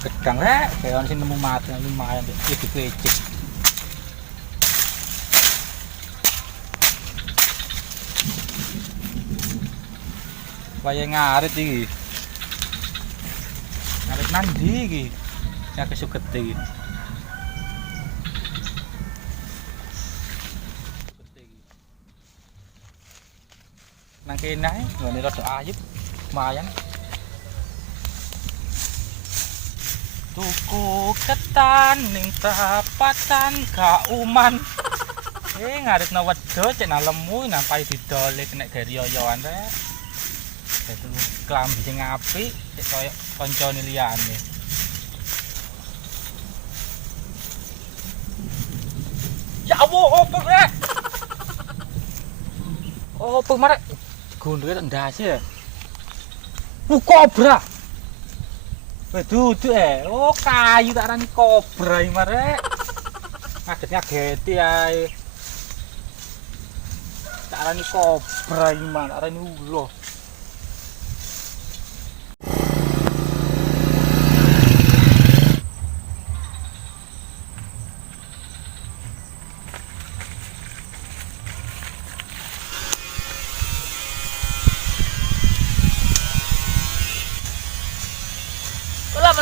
gedang rek, kayak orang sing nemu mati lumayan deh, iki kecil. Waya ngarit iki. Ngarit nandi iki. Sing kesuket iki. Nang kene ae, ngene rada ayub, lumayan. Tuku ketan ning perapatan kauman. Ngaritna wedhus cek nang lemu nang payu didole kena garyoyoan rek. Dadi klambi sing apik cek koyo kancane liyane. Ya Allah, opo rek? Opo marek? Gondoke tak ndase ya. Kobra. Weh duduk oh kayu tak arani kobra iki marek. Ngageti ae. Tak arani kobra iki man, arani ulo.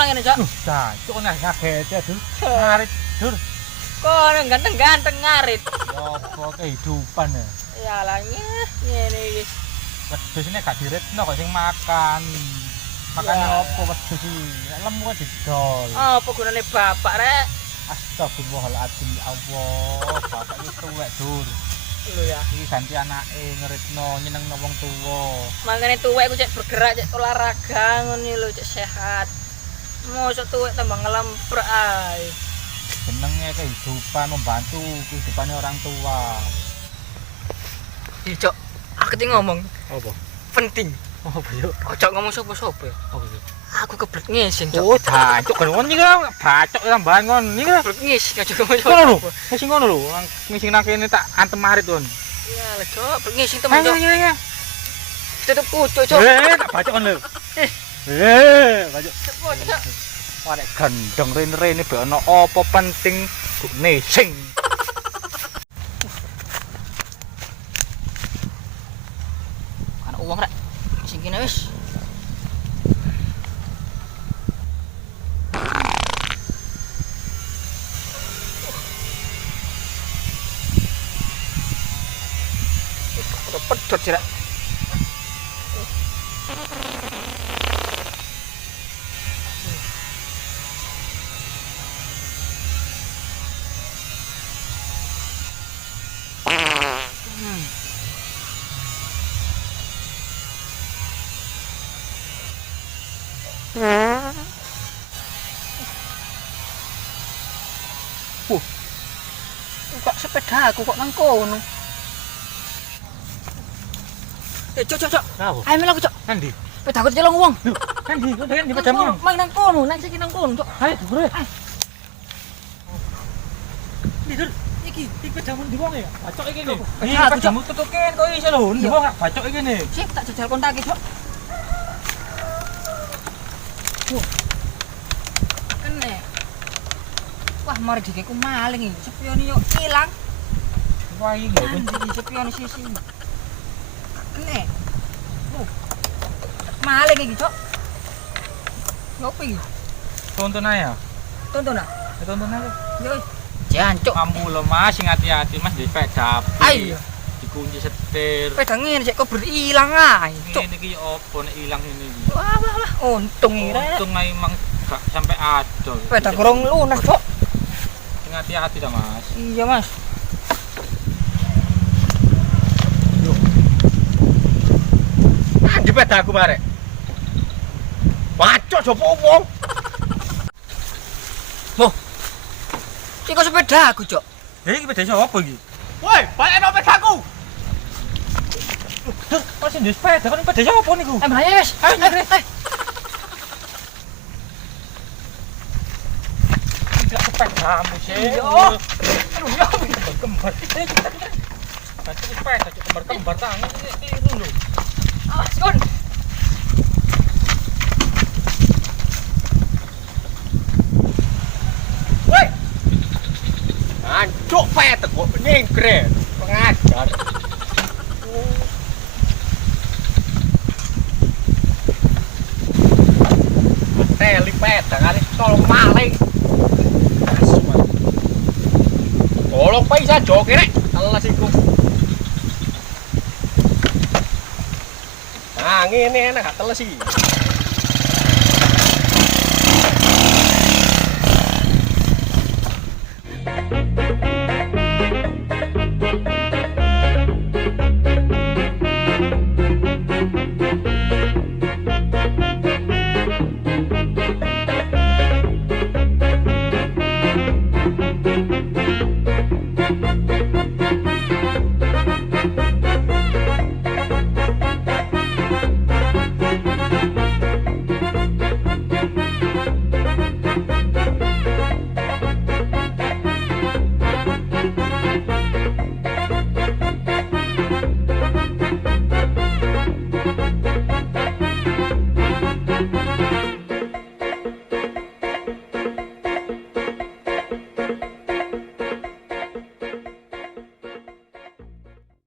Ngene, Cok. Cuk nek ngageti ya, Dur. Ngarit, Dur. Kok ganteng-ganteng ngarit. Ya apa kehidupan ya. Yalah ngene iki. Wedhus ini gak diretno kok sing makan. Makane Ya. apa wedhus iki? Nek lemu kok didol. Apa gunane bapak rek? Astagfirullahaladzim ya Allah. Bapak iki tuwek, Dur. Lho ya. Iki ganti anake ngeritno nyenengno wong tuwa. Mangane tuwek ku cek bergerak, cek olahraga ngono lho, cek sehat. Mosok tuwek tambah ngelemprek ae. Jenenge kehidupan membantu kehidupannya orang tua. Iki, Cok. Aku ti ngomong Apa? penting. Apa yuk? Ojo ngomong sapa-sapa ya. Apa yuk? Aku keblek ngisin, Cok. Oh, jancuk kan ngono iki lho, bacok tambahan ngono iki lho. Keblek ngis, ojo ngomong Ngono lho, sapa. wis ngono lho, sing nang kene tak antem marit kon. Ya lho, Cok, keblek ngisin temen, Cok. Ayo. Tutup pucuk, Cok. Tak bacok kon lho. Bacok. Tutup pucuk, Cok. Wah, nek gendeng rene-rene be ono apa penting kok nesing. Ana uang rek. Sing kene wis. Udah pedot sih rek. Kok sepeda aku kok nang kono. Cok. Napa? Ayo melu, Cok. Endi? Sepeda aku celong wong. Endi? Kok dengan di Nang pedamu? kono, main nang kono, nang siki nang kono, Cok. Ayo, bro. Ayo. Dur, iki pedamu ndi wong ya? Bacok iki ne. Iki Bacok, pedamu tutuken kok iso lho, ndi wong bacok iki ne. Sip, tak jajal kontake, Cok. Kene. Wah, mari dikeku maling iki. Sepione yo ilang. Wah, iki Anjing, sepione sisi. Kene. Maling iki, Cok. Yo apa iki? tonton aja. Tonton ah. Tonton aja. Yo. Jancuk. Kamu lho Mas, sing hati-hati Mas di sepeda api. Ayo. Dikunci setir. Sepeda ngene sik kok berilang ae, Cok. Ini iki opo nek ilang ini iki. Wah. Untung iki rek. Untung ae mang gak sampai adol. Sepeda gorong lunas, Cok. Sing hati-hati ta Mas. Iya, Mas. Di pedaku barek. Bacok jopo wong. Loh. Iki kok sepeda aku, Cok. Iki sepeda sapa iki? Woi, balekno pedaku. Dur, kok sing di sepeda kan sepeda sapa niku? Ayo wis. Ayo, nyereh. Tidak sepedamu sih. Iya. Aduh, ya kembar. Bacok sepeda, kembar-kembar tangan tiru lho. Awas, Gun. cuk pet kok nyengkre. Pengajar. Telipet kali tolong maling. Tolong pai sa joge rek. Allah siku. Nah, ngene enak teles iki.